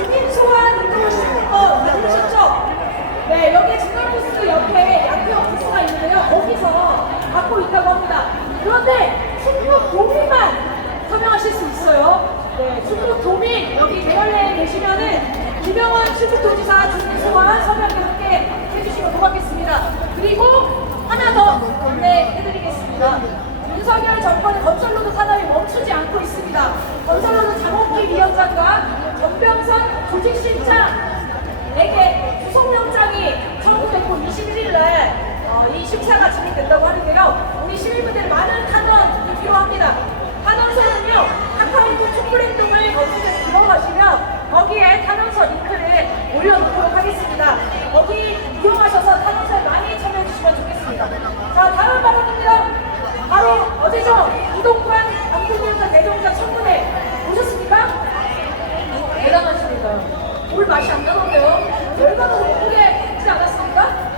주민 소환 운동하시는 거 들으셨죠? 네, 여기 중앙부스 옆에 약국 부스가 있는데요. 거기서 받고 있다고 합니다. 그런데 충북 도민만 서명하실 수 있어요. 네, 충북 도민 여기 대관례에 계시면은 김영원 충북도지사 주민 소환 서명에 함께 해주시면 고맙겠습니다. 그리고 하나 더 안내해드리겠습니다. 윤석열 정권의 건설로드 산업이 멈추지 않고 있습니다. 건설로드 장옥기 위원장과 정병선 조직실장에게 구속영장이 청구됐고 21일 날 어, 이 심사가 진행된다고 하는데요. 우리 시민분들 많은 탄원이 필요합니다. 탄원서는요, 카카오톡 촛불 행동을 검색해서 들어가시면 거기에 탄원서 링크를 올려놓도록 하겠습니다. 거기 이용하셔서 탄원서에 많이 참여해 주시면 좋겠습니다. 자, 다음 발언입니다. 바로 어제죠. 이동관 안동위원장 대정자 청문회 보셨습니까? 대단하십니다. 물 맛이 안. 열받아서 못 보게 하지 않았습니까?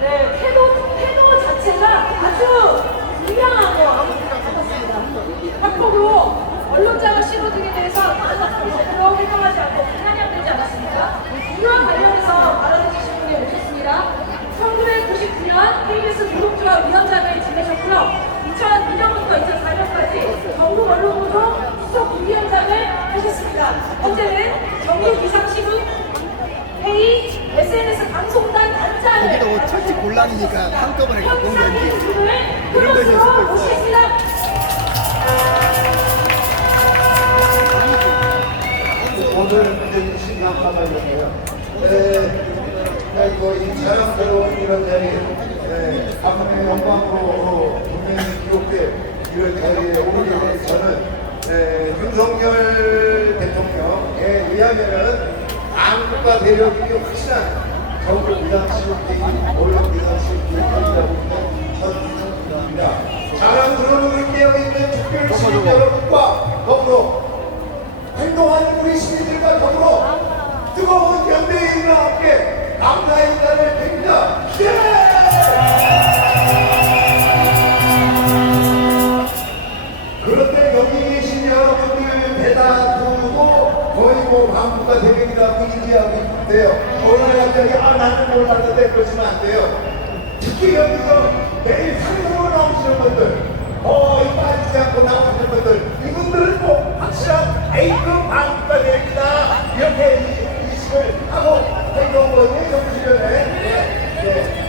네, 태도, 태도 자체가 아주 거 아무튼 같았습니다. 학폭으로 언론장을 실어주게 돼서 앞으로 활동하지 않고 비난형되지 않았습니까? 이와 관련해서 발언해 주신 분이 오셨습니다. 1999년 KBS 구독조합 위원장을 지내셨고요. 뭐 철칙 곤란이니까 한꺼번에 갖고 온 건지 그런 거 있을 수도 플러스로 있어. 모시겠습니다. 오늘 굉장히 심각한 말이에요. 네, 그리고 이 자랑스러운 이런 자리, 네, 가문의 영광으로 분명히 기록될 이런 자리에 오게 된 저는 네, 윤석열 대통령에 의하면은 안국가 대력이 확실한 전국 비상시국대기, 언론 비상시국대기라고 전입니다 자랑스러운 의미에 있는 특별 시민 여러분과 더불어 행동하는 우리 시민들과 더불어 뜨거운 연대인과 함께 인사를 뭐 반부가 대명이라고 인지하고 있는데요. 오늘 갑자기 아 나는 몰랐는데 그러시면 안 돼요. 특히 여기서 매일 상으로 나오시는 분들 거의 빠지지 않고 나오시는 분들 이분들은 꼭 확실한 A급 반부가 됩니다. 이렇게 이- 인식을 하고 행동거에 정치련에 네, 네.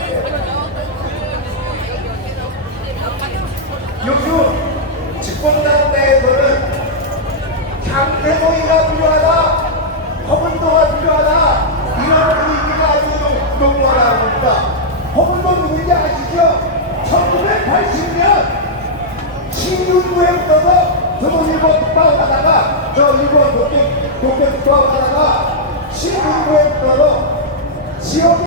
요즘 집권당 내에서는 장대모이가 필요하다, 16부에 붙어서 드문 일본 북방으로 가다가 저 일본 도쿄, 도쿄 북방으로 가다가 16부에 붙어서 지역